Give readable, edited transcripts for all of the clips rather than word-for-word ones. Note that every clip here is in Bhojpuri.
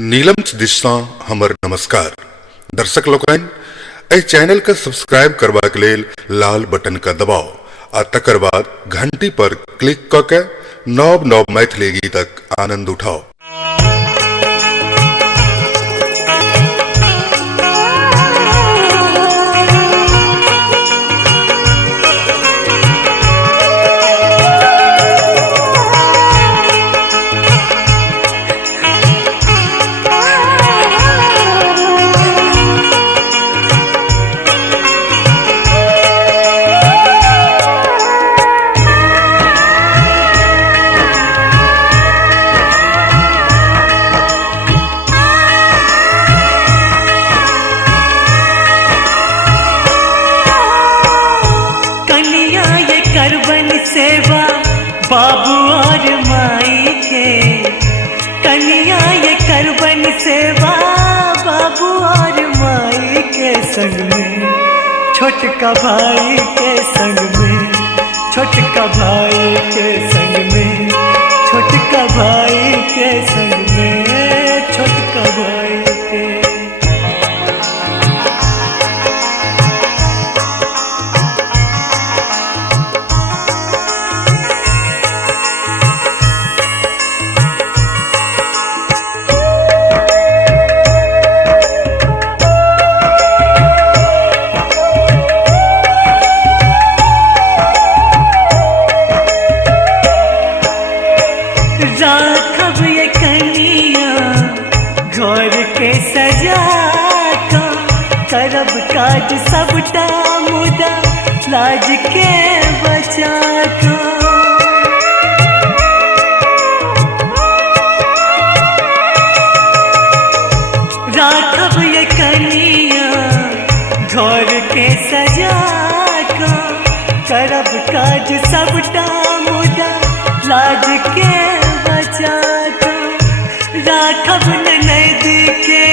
नीलम दिशा हमर नमस्कार दर्शक लोकन एहि चैनल के सब्सक्राइब करबा के लेल लाल बटन का दबाव आ तकर बाद घंटी पर क्लिक क के नव नव मैथिली गीतक आनंद उठाओ। सेवा बाबू और माई के कन्या ये करबन सेवा बाबू और माई के संग में छोटका भाई के संग में छोटका भाई के संग में छोटका भाई के संग में छोटका भाई के राखब ये कनिया घर के सजा का करब काज सबटा मुदा लाज के बचा का राखब ये कनिया घर के सजा का करब काज सबटा मुदा लाज के राखब ननद के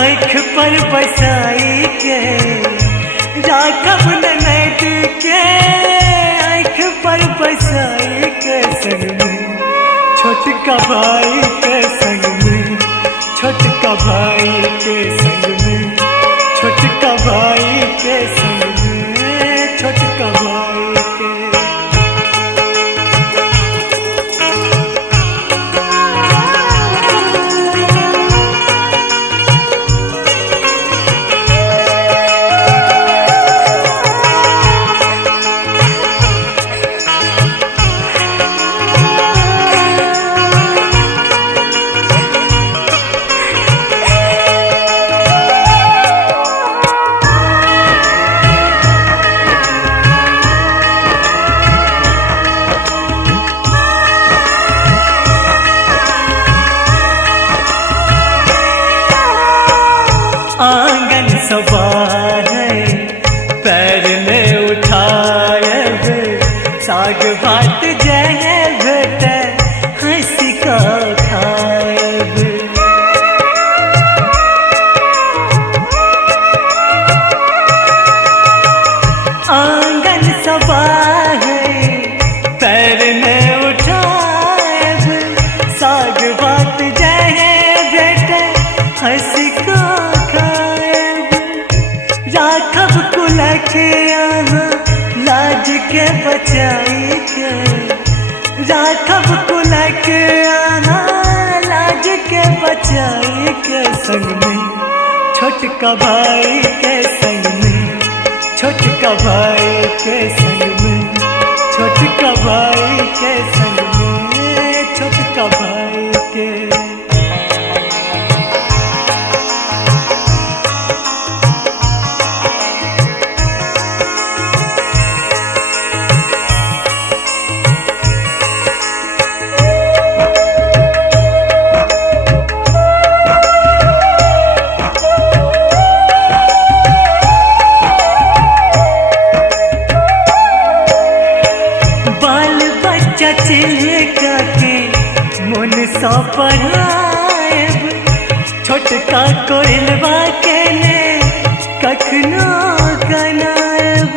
आँख पर बसाई के राखब ननद के आँख पर बसाई के संग में छोटका भाई के संग में छोटका भाई के संग में छोटका भाई के संग में छोटका भाई के आंगन सवार पैर में उठाए साग भात जय भेट हंसी का खाएब आंगन सवार पैर में उठाए साग भात जय भेट हंसी का राखब कुलक यहाँ लाज के बचाई के राखब कुलक यहाँ लाज के बचाई के संग में छोटका भाई के संग में छोटका भाई के संग में छोटका भाई के संग में छोटका भाई के चिल्का के मन सा पढ़ाएब छोटका कोइलवा के ने कखनो कनाएब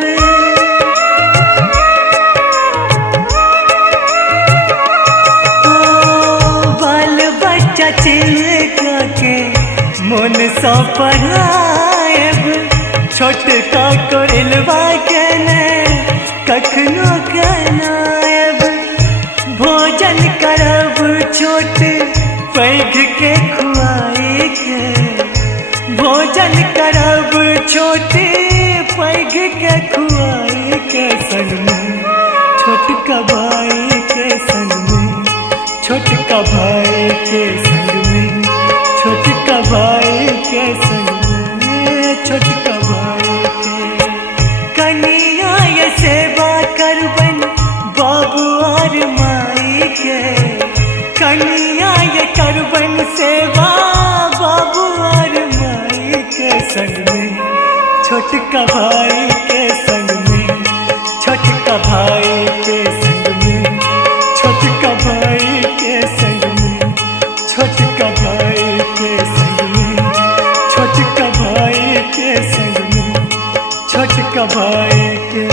बाल बच्चा चिल्का मन सा पढ़ाएब छोटका कोइलवा के ने कखनो कनाएब भोजन करब छोट पैघ के खुआए के भोजन करब छोट पैघ के खुआए के संग में छोटका भाई के संग में छोटका भाई के संग में छोटका भाई के संग में छोटका भाई के कनिया ये सेवा करबन बाबू और माई के कनिया ये करबन सेवा बाबू और माई के संग में छोटका भाई के संग में छोटका भाई के संग में छोटका भाई के संग में छोटका भाई के संग में छोटका भाई के संग में छोटका भाई के